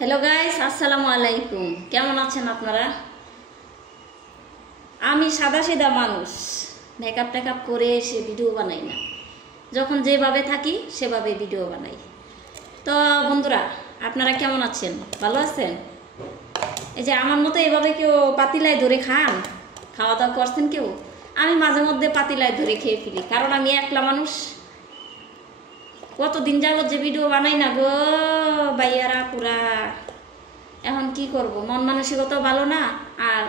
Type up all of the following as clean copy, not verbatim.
Hello guys, আসসালামু আলাইকুম। কেমন আছেন আপনারা? আমি সাদা সিধা মানুষ, মেকআপ টেকআপ করে এসে ভিডিও বানাই না। যখন যেভাবে থাকি সেভাবে ভিডিও বানাই। তো বন্ধুরা, আপনারা কেমন আছেন? ভালো আছেন? এই যে আমার মতো এভাবে কেউ পাতিলায় ধরে খান, খাওয়া দাওয়া করছেন কেউ? আমি মাঝে মধ্যে পাতিলায় ধরে খেয়ে ফেলি, কারণ আমি একলা মানুষ। কতদিন যাবত যে ভিডিও বানাই না গো ভাইয়ারা পুরা। এখন কি করব, মন মানসিকতাও ভালো না, আর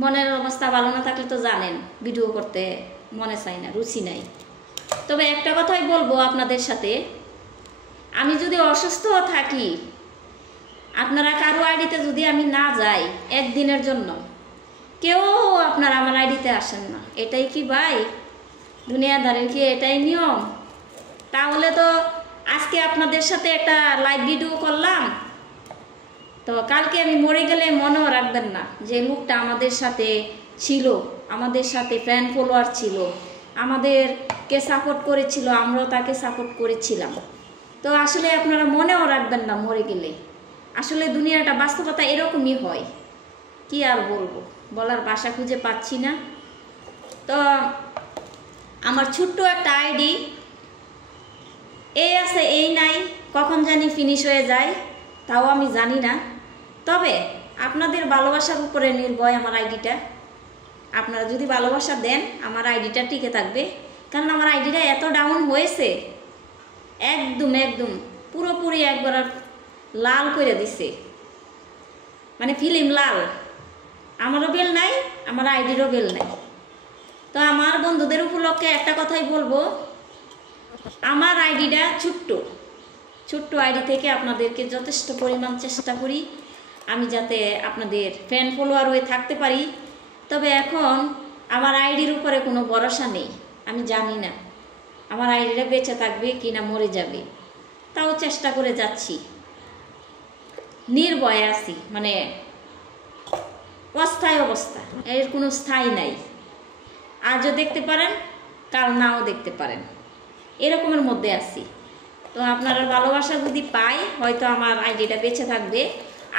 মনের অবস্থা ভালো না থাকলে তো জানেন ভিডিও করতে মনে চাই না, রুচি নাই। তবে একটা কথাই বলবো আপনাদের সাথে, আমি যদি অসুস্থ থাকি, আপনারা কারো আইডিতে যদি আমি না যাই একদিনের জন্য, কেউ আপনারা আমার আইডিতে আসেন না। এটাই কি ভাই দুনিয়াদারের, কি এটাই নিয়ম? তাহলে তো আজকে আপনাদের সাথে একটা লাইভ ভিডিও করলাম, তো কালকে আমি মরে গেলে মনেও রাখবেন না যে লোকটা আমাদের সাথে ছিল, আমাদের সাথে ফ্যান ফলোয়ার ছিল, আমাদেরকে সাপোর্ট করেছিল, আমরাও তাকে সাপোর্ট করেছিলাম। তো আসলে আপনারা মনেও রাখবেন না মরে গেলে। আসলে দুনিয়াটা বাস্তবতা এরকমই হয়, কি আর বলবো, বলার ভাষা খুঁজে পাচ্ছি না। তো আমার ছোট্ট একটা আইডি, এই আছে এই নাই, কখন জানি ফিনিশ হয়ে যায়, তাও আমি জানি না। তবে আপনাদের ভালোবাসার উপরে নির্ভর আমার আইডিটা। আপনারা যদি ভালোবাসা দেন আমার আইডিটা টিকে থাকবে, কারণ আমার আইডিটা এত ডাউন হয়েছে, একদম একদম পুরোপুরি একবার লাল করে দিছে, মানে ফিল্ম লাল। আমারও বেল নাই, আমার আইডিরও বেল নাই। তো আমার বন্ধুদের উপলক্ষে একটা কথাই বলবো, আমার আইডিটা ছোট্ট আইডি থেকে আপনাদেরকে যথেষ্ট পরিমাণ চেষ্টা করি আমি যাতে আপনাদের ফ্যান ফলোয়ার হয়ে থাকতে পারি। তবে এখন আমার আইডির উপরে কোনো ভরসা নেই, আমি জানি না আমার আইডিটা বেঁচে থাকবে কি না মরে যাবে। তাও চেষ্টা করে যাচ্ছি, নির্ভয়ে আছি, মানে অস্থায়ী অবস্থা, এর কোনো স্থায়ী নাই। আজও দেখতে পারেন, কাল নাও দেখতে পারেন, এরকমের মধ্যে আছি। তো আপনারা ভালোবাসা যদি পাই, হয়তো আমার আইডিটা বেঁচে থাকবে,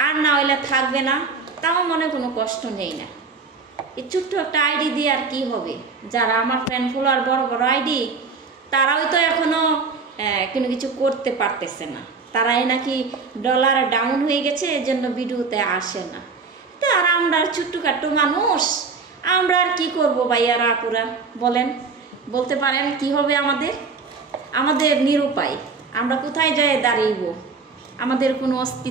আর না হইলে থাকবে না, তাও মনে কোনো কষ্ট নেই না। এই ছোট্ট একটা আইডি দিয়ে আর কি হবে? যারা আমার ফ্যান ফলোয়ার বড় বড় আইডি, তারাও তো এখনো কোনো কিছু করতে পারতেছে না। তারাই নাকি ডলার ডাউন হয়ে গেছে, এর জন্য ভিডিওতে আসে না। তা আর আমরা ছোট্টখাট্টো মানুষ, আমরা আর কি করবো ভাইয়ারা আপুরা বলেন? বলতে পারেন কি হবে আমাদের নিরুপায়। আমরা কোথায় যাই দাঁড়াইব? আমাদের কোনো অস্তিত্ব